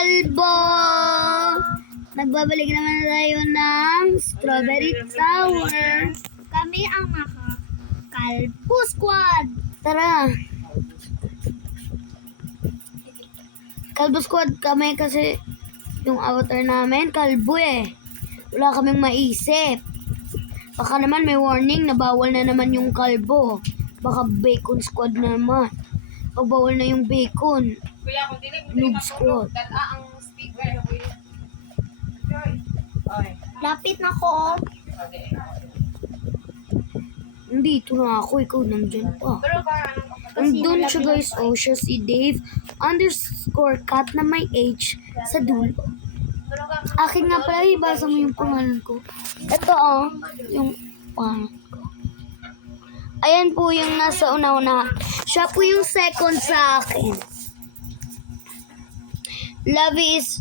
kalbo! Nagbabalik naman tayo ng Strawberry Tower. Kami ang Kalbo Squad. Tara! Kalbo Squad kami kasi yung avatar namin, kalbo eh. Wala kaming maisip. Baka naman may warning na bawal na naman yung kalbo. Baka bacon squad na naman. Pag bawal na yung bacon, Kuya, kung dili mo noob tayo squad. mapulog, dala ang speaker na kuya. Okay. Lapit na ko. Okay. Nandito na ako, ikaw nandyan pa. Pero parang Nandun siya guys, oh, siya si Dave _cat na may H sa dulo. Akin nga pala, ibasa mo yung pangalan ko. Ito oh, yung pangalan ko. Ayan po yung nasa una-una. Siya po yung second sa akin. Lovey _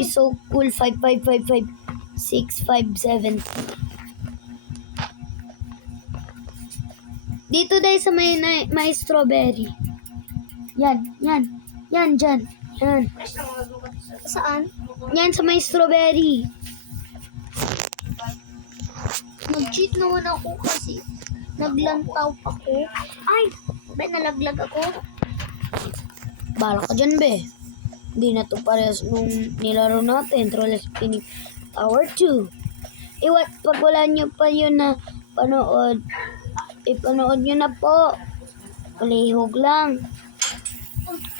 is so cool 5555657. Dito dahil sa may strawberry. Yan, dyan. Yan. Saan? Yan sa may strawberry. Nag-cheat naman ako kasi naglantaw ako. Ay! Nalaglag ako. Bala ka dyan, be. Hindi na to parehas nung nilaro natin. Troll Spinning Tower 2. Pag wala nyo pa yun na panood, ipanood nyo na po. Palihog lang.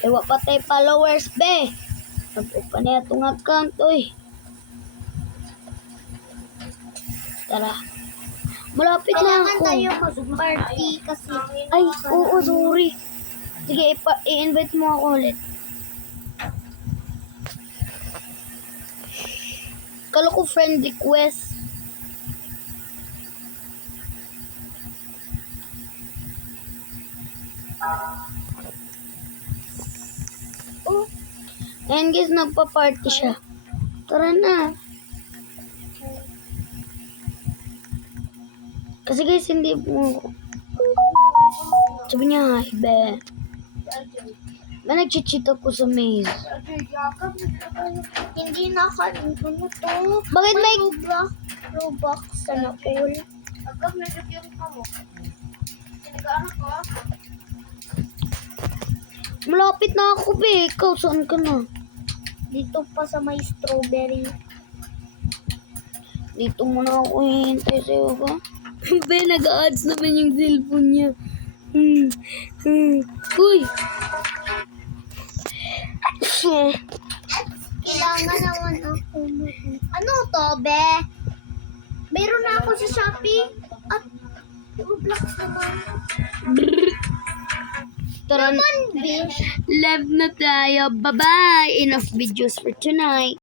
Ewa pa tayo followers, be. Nagpupa na itong account, oy. Tara. Malapit lang Kailangan ako. tayo mag-party kasi Ay, oo, sorry. Sige, i-invite mo ako ulit. Kala ko friend request. Oh. Ayan guys, nagpa-party siya. Tara na. Kasi guys, hindi mo... Sabi niya, hi, be. Nag-cheat ako sa maze. hindi nakalimutan mo to. Bakit may... Robux sa nakul. agad na yung ka mo. Sinigaan ko. Malapit na ako, be. Ikaw, saan ka na? Dito pa sa may strawberry. Dito muna ako hihintay sa'yo ba? Be, nag-a-ads naman yung cellphone niya. Uy! Kailangan naman ako. Ano to, be? Meron na ako sa Shopee. At Roblox naman. Tara na. Be. Love na tayo. Bye-bye. Enough videos for tonight.